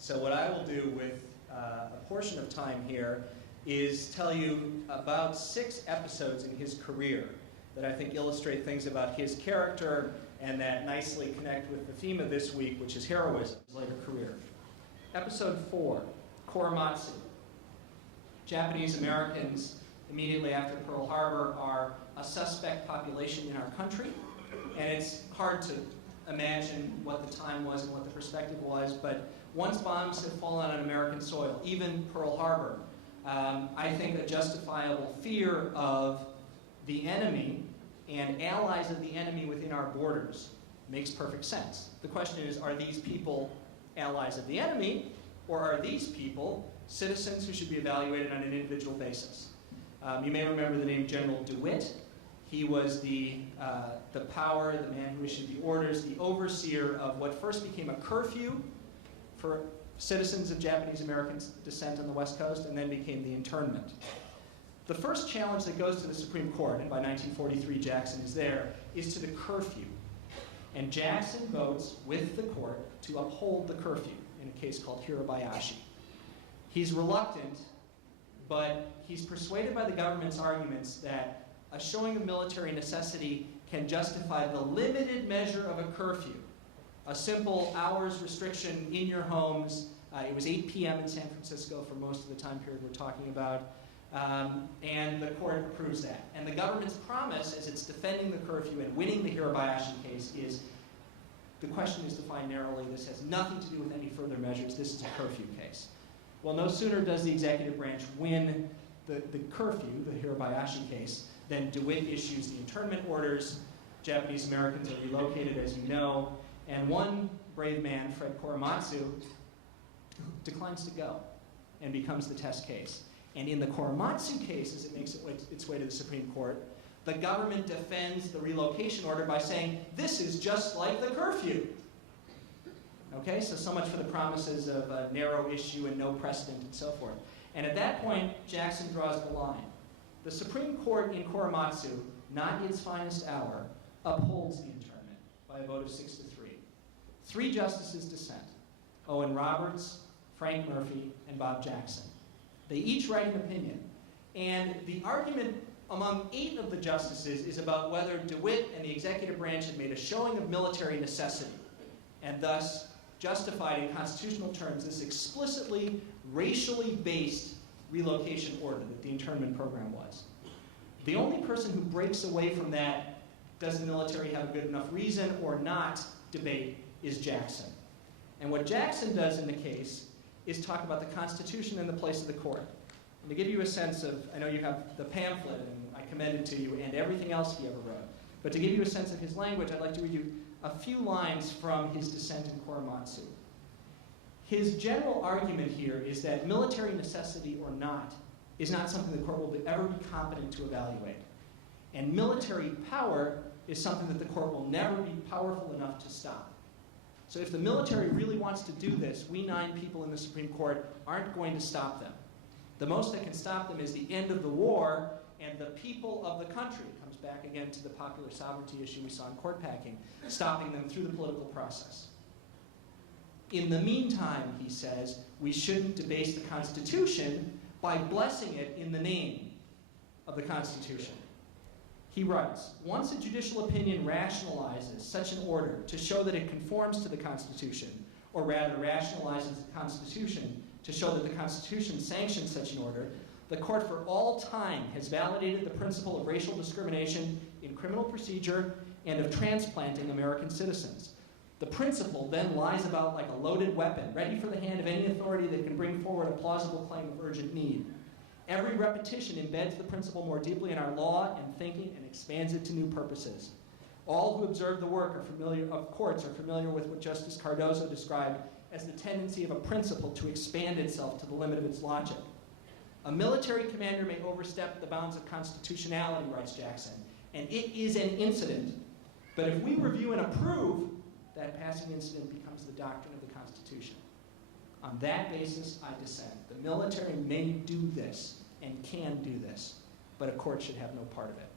So what I will do with a portion of time here is tell you about 6 episodes in his career that I think illustrate things about his character and that nicely connect with the theme of this week, which is heroism, his later career. Episode 4, Korematsu. Japanese Americans immediately after Pearl Harbor are a suspect population in our country, and it's hard to imagine what the time was and what the perspective was, but once bombs have fallen on American soil, even Pearl Harbor, I think a justifiable fear of the enemy and allies of the enemy within our borders makes perfect sense. The question is, are these people allies of the enemy, or are these people citizens who should be evaluated on an individual basis? You may remember the name General DeWitt. He was the power, the man who issued the orders, the overseer of what first became a curfew for citizens of Japanese American descent on the West Coast, and then became the internment. The first challenge that goes to the Supreme Court, and by 1943 Jackson is there, is to the curfew. And Jackson votes with the court to uphold the curfew in a case called Hirabayashi. He's reluctant, but he's persuaded by the government's arguments that a showing of military necessity can justify the limited measure of a curfew, a simple hours restriction in your homes. It was 8 p.m. in San Francisco for most of the time period we're talking about, and the court approves that. And the government's promise, as it's defending the curfew and winning the Hirabayashi case, is the question is defined narrowly. This has nothing to do with any further measures. This is a curfew case. Well, no sooner does the executive branch win the curfew, the Hirabayashi case, than DeWitt issues the internment orders. Japanese Americans are relocated, as you know, and one brave man, Fred Korematsu, declines to go and becomes the test case. And in the Korematsu case, as it makes its way to the Supreme Court, the government defends the relocation order by saying, this is just like the curfew. Okay, so much for the promises of a narrow issue and no precedent and so forth. And at that point, Jackson draws the line. The Supreme Court in Korematsu, not its finest hour, upholds the internment by a vote of 6-3. 3 justices dissent: Owen Roberts, Frank Murphy, and Bob Jackson. They each write an opinion. And the argument among 8 of the justices is about whether DeWitt and the executive branch had made a showing of military necessity, and thus justified in constitutional terms this explicitly racially based relocation order that the internment program was. The only person who breaks away from that, does the military have a good enough reason or not, debate is Jackson. And what Jackson does in the case is talk about the Constitution and the place of the court. And to give you a sense of, I know you have the pamphlet, and I commend it to you, and everything else he ever wrote. But to give you a sense of his language, I'd like to read you a few lines from his dissent in Korematsu. His general argument here is that military necessity or not is not something the court will ever be competent to evaluate. And military power is something that the court will never be powerful enough to stop. So if the military really wants to do this, we 9 people in the Supreme Court aren't going to stop them. The most that can stop them is the end of the war and the people of the country. It comes back again to the popular sovereignty issue we saw in court packing, stopping them through the political process. In the meantime, he says, we shouldn't debase the Constitution by blessing it in the name of the Constitution. He writes, once a judicial opinion rationalizes such an order to show that it conforms to the Constitution, or rather rationalizes the Constitution to show that the Constitution sanctions such an order, the court for all time has validated the principle of racial discrimination in criminal procedure and of transplanting American citizens. The principle then lies about like a loaded weapon, ready for the hand of any authority that can bring forward a plausible claim of urgent need. Every repetition embeds the principle more deeply in our law and thinking and expands it to new purposes. All who observe the work of courts are familiar with what Justice Cardozo described as the tendency of a principle to expand itself to the limit of its logic. A military commander may overstep the bounds of constitutionality, writes Jackson, and it is an incident. But if we review and approve, that passing incident becomes the doctrine of the Constitution. On that basis, I dissent. The military may do this and can do this, but a court should have no part of it.